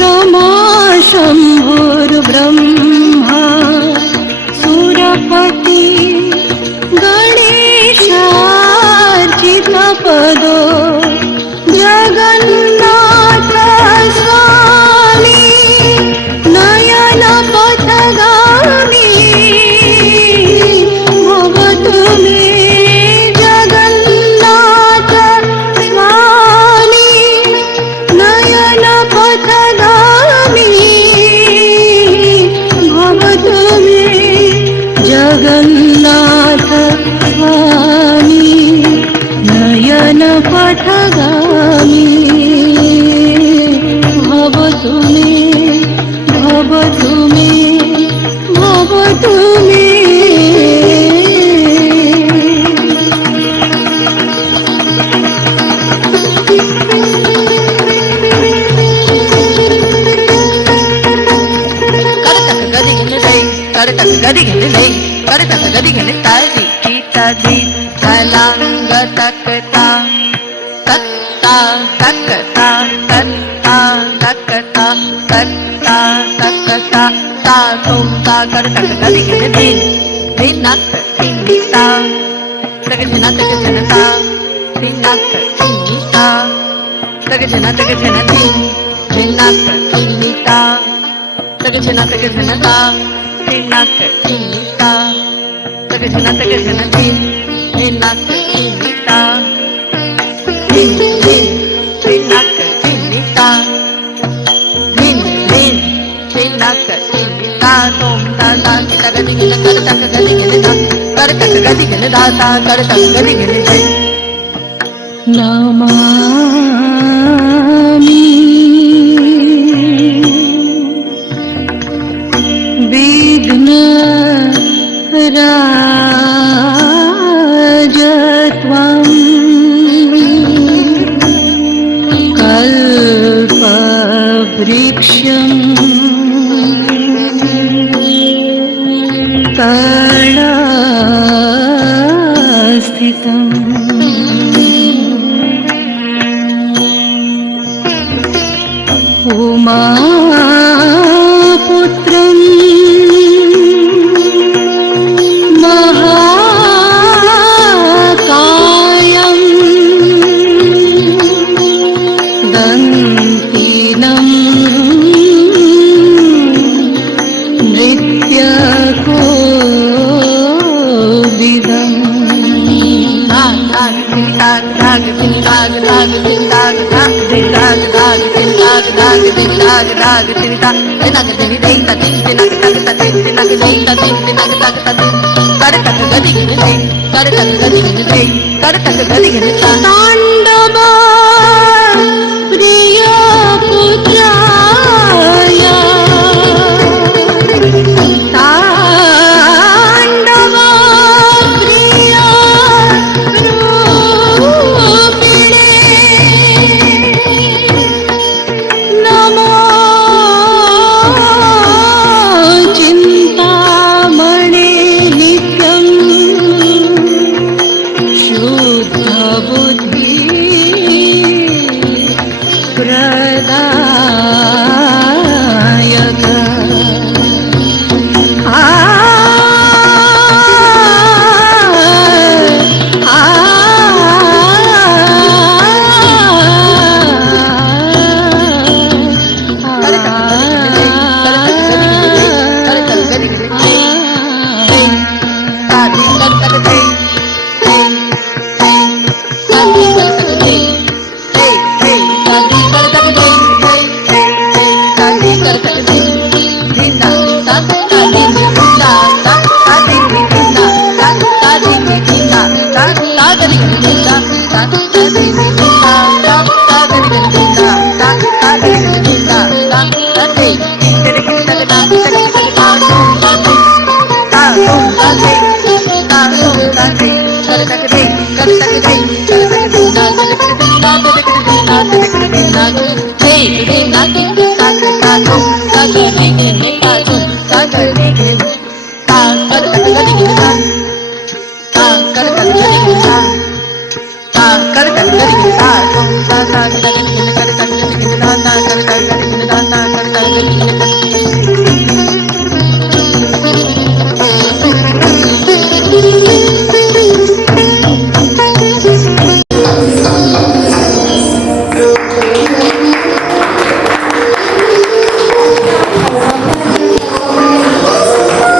रमा शम्भुर्ब्रह्मा सुरपति गणेशार्चितपदो जगन्नाथ स्वामी नयन पथगामी भवतु मे जगन्नाथ स्वामी नयन पथगामी भवतु मे जगन्नाथ स्वामी नयन पथगामी भवतु मे भवतु मे भवतु मे तलांग तकता तत्ता तकता तत्ता तकता तत्ता तकता ता तुम ता कर तक गदी गदी दिन दिनात तिनिता तक जना ता दिनात तिनिता तक जना दिन दिनात तिनिता तक जना ता दिनात तिनिता तक जना दिन दिनात तिनिता दिन दिनात तिनिता दिन दिनात तिनिता तुम ता ता तक गदी गदी कर तक गदी गदी दा कर तक गदी गदी दा ता कर तक गदी गदी दे नमामि विघ्नराजत्वं कल्पवृक्षं कलास्थितम् उमापुत्रं महाकायं दन्तिनं नृत्यकोविदम् ताण्डव प्रिय पुत्राय ताण्डव प्रिय रूपिणे नमो चिन्तामणे नित्यं शुद्धबुद्धि प्रदायक Hey,